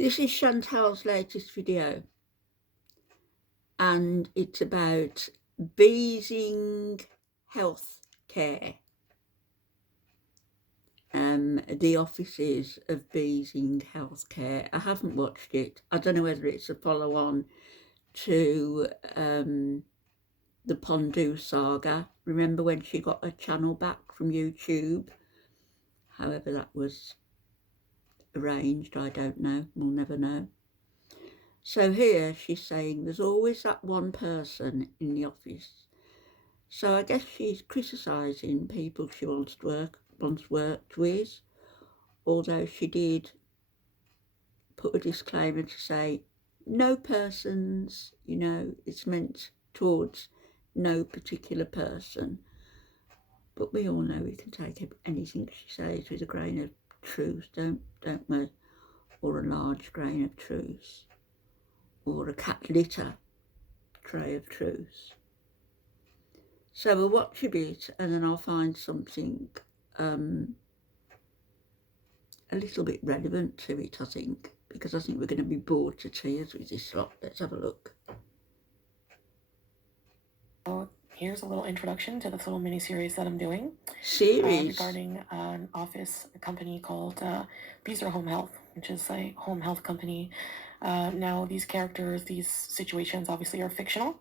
This is Chantal's latest video, and it's about Beesing Healthcare, the offices of Beesing Healthcare. I haven't watched it. I don't know whether it's a follow-on to the Pondu saga. Remember when she got her channel back from YouTube? However that was arranged, I don't know. We'll never know. So here she's saying there's always that one person in the office. So I guess she's criticising people she once worked with, although she did put a disclaimer to say no persons, it's meant towards no particular person. But we all know we can take anything she says with a grain of truth, don't we? Or a large grain of truth. Or a cat litter tray of truth. So we'll watch a bit and then I'll find something a little bit relevant to it, I think, because I think we're going to be bored to tears with this lot. Let's have a look. Here's a little introduction to this little mini-series that I'm doing. Series? Regarding an office company called Beezer Home Health, which is a home health company. Now, these characters, these situations obviously are fictional,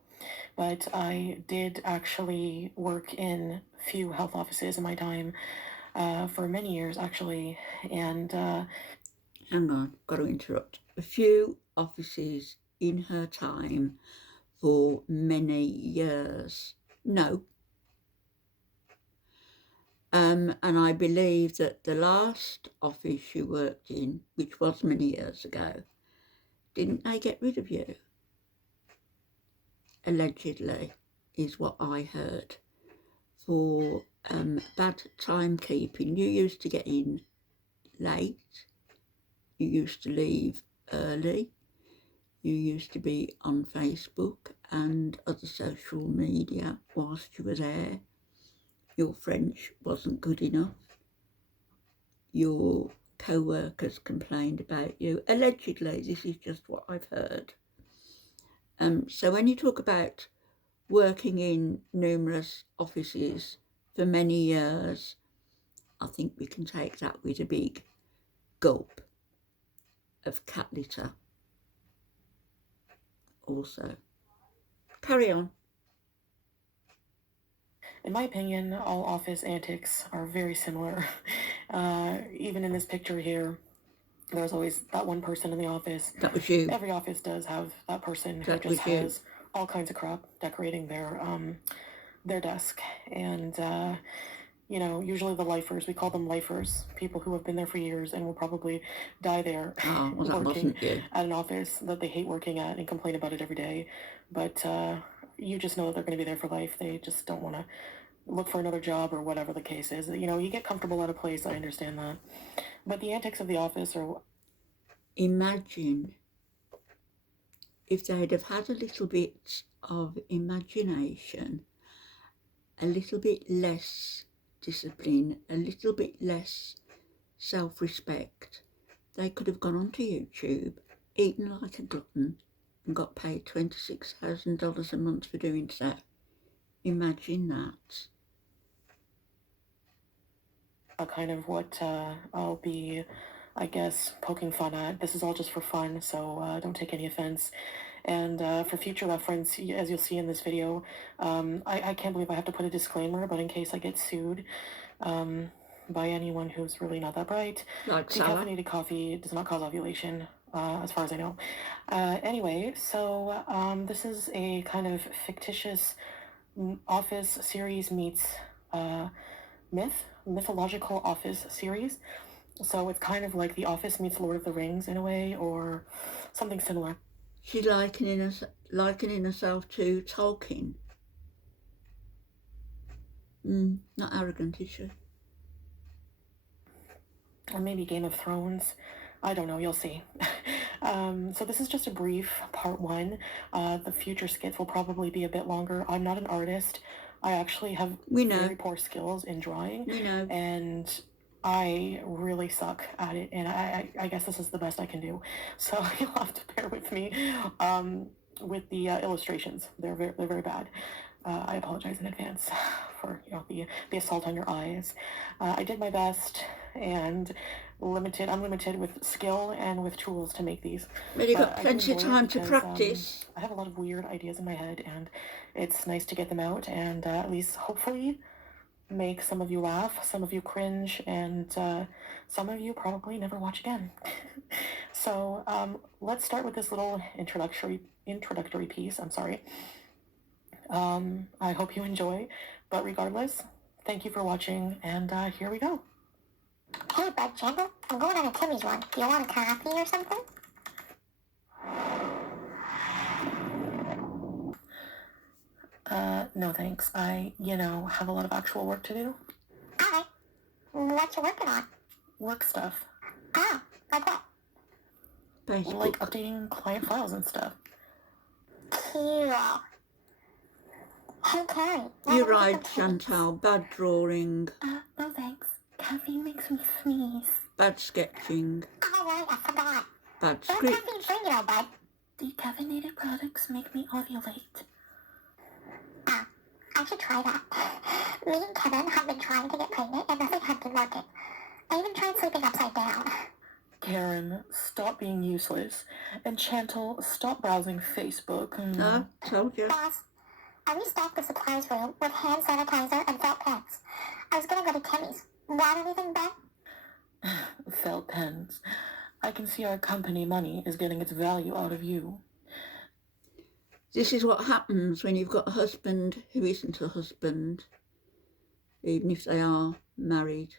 but I did actually work in a few health offices in my time for many years, actually, and... Hang on, got to interrupt. A few offices in her time for many years. No. And I believe that the last office you worked in, which was many years ago, didn't they get rid of you? Allegedly, is what I heard. For bad timekeeping. You used to get in late. You used to leave early. You used to be on Facebook and other social media whilst you were there. Your French wasn't good enough. Your co-workers complained about you. Allegedly, this is just what I've heard. So when you talk about working in numerous offices for many years, I think we can take that with a big gulp of cat litter. Also, carry on. In my opinion, all office antics are very similar. Even in this picture here, there's always that one person in the office. That was you. Every office does have that person who just has all kinds of crap decorating their desk. And, usually the lifers, we call them lifers, people who have been there for years and will probably die there working at an office that they hate working at and complain about it every day. But you just know that they're going to be there for life. They just don't want to look for another job or whatever the case is. You get comfortable at a place, I understand that. But the antics of the office are... Imagine if they'd have had a little bit of imagination, a little bit less discipline, a little bit less self-respect, they could have gone onto YouTube, eaten like a glutton, and got paid $26,000 a month for doing so. Imagine that. Kind of what I'll be, I guess, poking fun at. This is all just for fun, so don't take any offense. And for future reference, as you'll see in this video, I can't believe I have to put a disclaimer, but in case I get sued by anyone who's really not that bright, decaffeinated coffee does not cause ovulation, as far as I know. Anyway, so this is a kind of fictitious office series meets mythological office series. So it's kind of like The Office meets Lord of the Rings in a way, or something similar. She's likening herself to Tolkien. Not arrogant, is she? Or maybe Game of Thrones. I don't know, you'll see. So this is just a brief part one. The future skits will probably be a bit longer. I'm not an artist. I actually have very poor skills in drawing. We know. And I really suck at it, and I guess this is the best I can do. So you'll have to bear with me with the illustrations. They're very bad. I apologize in advance for the assault on your eyes. I did my best, and I'm limited with skill and with tools to make these. Well, you've But got I do plenty of enjoy it time to because practice. I have a lot of weird ideas in my head, and it's nice to get them out and at least hopefully make some of you laugh, some of you cringe, and some of you probably never watch again. So let's start with this little introductory piece. I'm sorry. I hope you enjoy, but regardless, thank you for watching, and here we go. Hey, Bud Chandler, I'm going on a Timmy's one. Do you want a coffee or something? No thanks. I, have a lot of actual work to do. Alright. What you working on? Work stuff. Oh, like what? Like Facebook. updating client files and stuff. Cool. Hey, Carrie. You're right, Chantal. Bad drawing, No thanks. Caffeine makes me sneeze. bad sketching, Alright, I forgot. bad What script. caffeine for you, Bud? Decaffeinated products make me ovulate. Ah, I should try that. Me and Kevin have been trying to get pregnant and nothing has been working. I even tried sleeping upside down. Karen, stop being useless. And Chantal, stop browsing Facebook. No, told you. Boss, I restocked the supplies room with hand sanitizer and felt pens. I was gonna go to Timmy's. Want anything, Bud? Felt pens. I can see our company money is getting its value out of you. This is what happens when you've got a husband who isn't a husband, even if they are married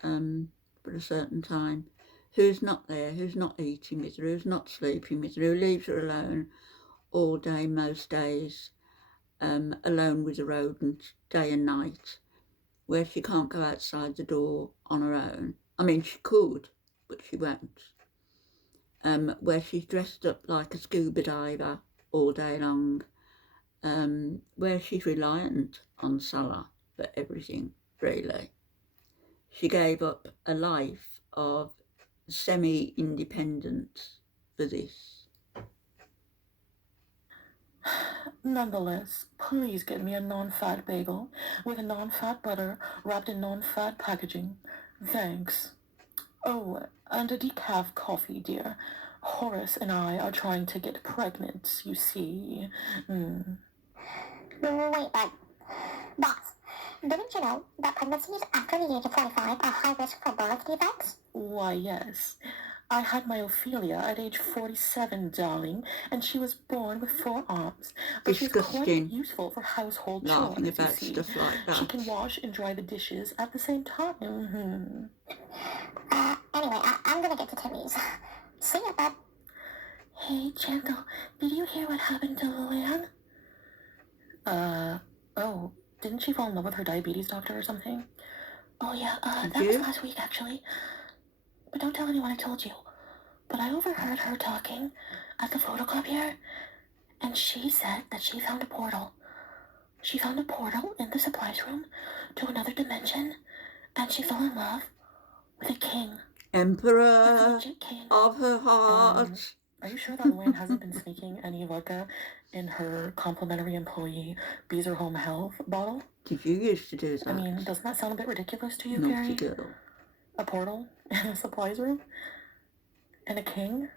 for a certain time, who's not there, who's not eating with her, who's not sleeping with her, who leaves her alone all day, most days, alone with the rodent, day and night, where she can't go outside the door on her own. I mean, she could, but she won't. Where she's dressed up like a scuba diver all day long, where she's reliant on Salah for everything, really. She gave up a life of semi-independence for this. Nonetheless, please get me a non-fat bagel with a non-fat butter wrapped in non-fat packaging. Thanks. Oh, and a decaf coffee, dear. Horace and I are trying to get pregnant, you see. Wait, Bud. Boss, didn't you know that pregnancies after the age of 45 are high risk for birth defects? Why, yes. I had my Ophelia at age 47, darling, and she was born with 4 arms. But she's quite Disgusting. useful for household Laughing chores, you about see. stuff like She that. can wash and dry the dishes at the same time. Anyway, I'm gonna get to Timmy's. See ya, Bud. Hey, Chantal, did you hear what happened to Luann? Oh, didn't she fall in love with her diabetes doctor or something? Oh, yeah, Did that was you? last week, actually. But don't tell anyone I told you. But I overheard her talking at the photocopier, and she said that she found a portal. She found a portal in the supplies room to another dimension, and she fell in love with a king. With a Emperor legit king. of her heart. Are you sure that Luann hasn't been sneaking any vodka in her complimentary employee Beezer Home Health bottle? Did you used to do that? I mean, doesn't that sound a bit ridiculous to you, Naughty Carrie? girl. A portal in a supplies room? And a king?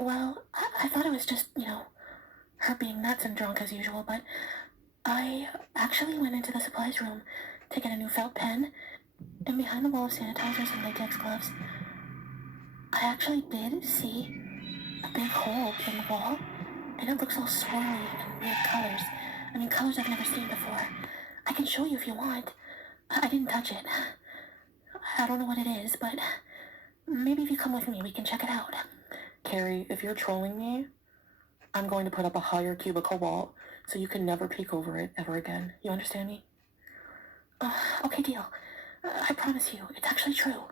Well, I thought it was just, her being nuts and drunk as usual, but I actually went into the supplies room to get a new felt pen, and behind the wall of sanitizers and latex gloves, I actually did see a big hole in the wall, and it looks all swirly and weird colors. I mean, colors I've never seen before. I can show you if you want. I didn't touch it. I don't know what it is, but maybe if you come with me, we can check it out. Carrie, if you're trolling me, I'm going to put up a higher cubicle wall so you can never peek over it ever again. You understand me? Okay, deal. I promise you, it's actually true.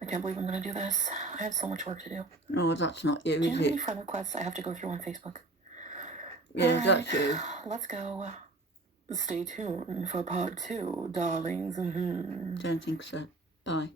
I can't believe I'm going to do this. I have so much work to do. No, that's not you, Do you is know how many it? friend requests I have to go through on Facebook? Yeah, Alright, that's you. let's go. Stay tuned for part 2, darlings. Don't think so. Bye.